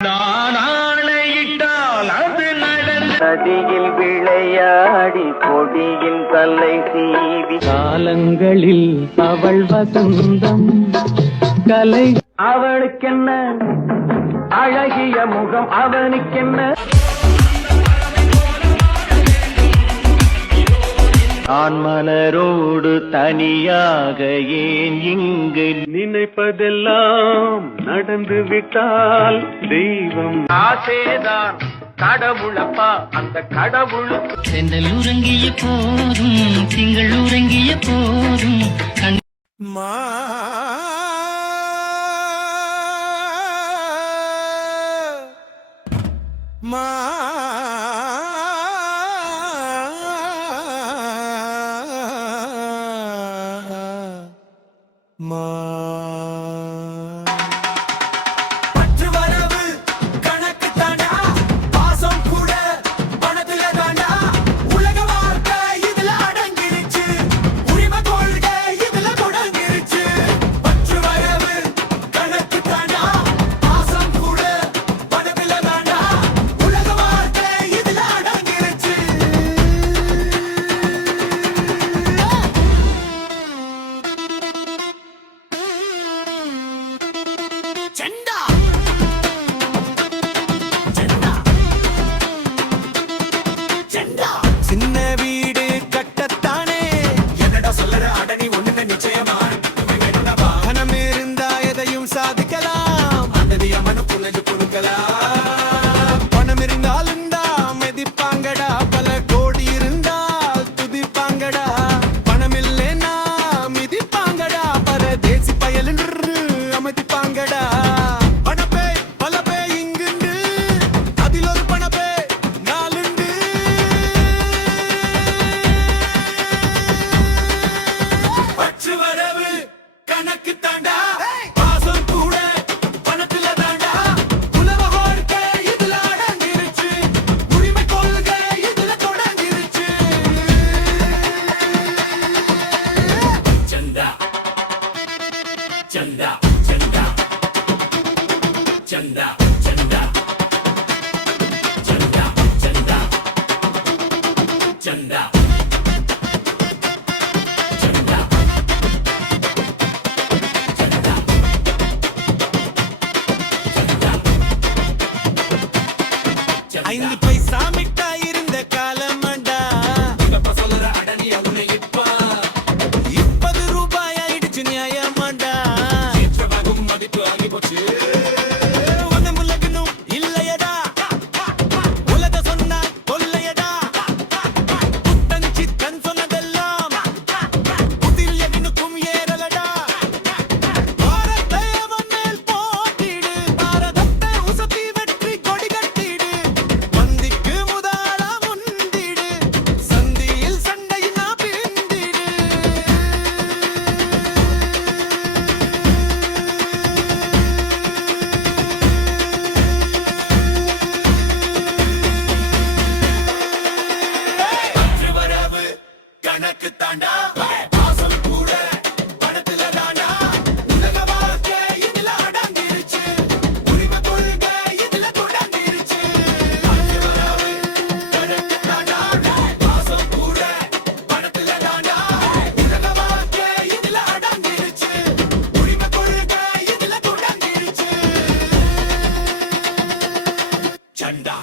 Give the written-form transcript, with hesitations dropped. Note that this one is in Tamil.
நான் ஆணையிட்டால் அது நடந்த நதியில் விளையாடி கொடியின் தலை சீவி காலங்களில் அவள் வசந்தம் கலை அவளுக்கென்ன அழகிய முகம் அவனுக்கென்ன நான் மலரோடு தனியாக ஏன் இங்கு நினைப்பதெல்லாம் நடந்து விட்டால் தெய்வம் ஆசேதான் கடவுளப்பா அந்த கடவுளுக்கு செந்தல் உறங்கிய போதும் திங்கள் உறங்கிய போதும் சின்ன வீடு கட்டத்தானே என்னடா சொல்லற அடனி ஒண்ணுங்க நிச்சயமா பணம் இருந்தா எதையும் சாதிக்கலாம் அந்த மனு புனது கொடுக்கலாம் பணம் இருந்தாலும் தான் மதிப்பாங்கடா பல கோடி இருந்தால் துதிப்பாங்கடா பணம் இல்லைன்னா மிதிப்பாங்கடா பரதேசி பயல் அமைதிப்பாங்கடா பணப்பே பல பே இங்குண்டு அதில் ஒரு பணப்பே நாலுண்டு பற்று வரவு கணக்கு தாண்டா பாசம் கூட பணத்துல தாண்டா உலக வாழ்க்கை இதுல அடங்கிருச்சு உரிமை கொள்கை இதுல தொடங்கிருச்சு சந்தா சந்தா சந்தா சந்தா சந்தா சந்தா சந்தா சந்தா ஐந்து பைசா மிட்டாய் இருந்த காலமண்டா சொல்லுற அடனி அவனை இப்ப 20 ரூபாய் ஆயிடுச்சு நியாயமாண்டா மதிப்பு ஆகி போச்சு ஒண்ணு முல்லகனும் இல்லையடா உலக சொன்னா கொல்லையடா புத்தன் சித்தன் சொன்னதெல்லாம் புதில் எவனுக்கும் ஏறலடா பாரத்தை அவன் மேல் போட்டிடு பாரதத்தை உசத்தி வெற்றி கொடி கட்டிடு மந்திக்கு முதாளா முந்திடு சந்தியில் சண்டையினா பிந்திடு பற்று வரவு கணக்கு தாண்டா பாசம் கூட பணத்துல தாண்டா உலக வாழ்க்கை இதுல அடங்கிருச்சு உரிமை கொள்கை இதுல தொடங்கிருச்சு பற்று வரவு கணக்கு தாண்டா பாசம் கூட பணத்துல தாண்டா உலக வாழ்க்கை இதுல அடங்கிருச்சு உரிமை கொள்கை இதுல தொடங்கிருச்சு சண்டா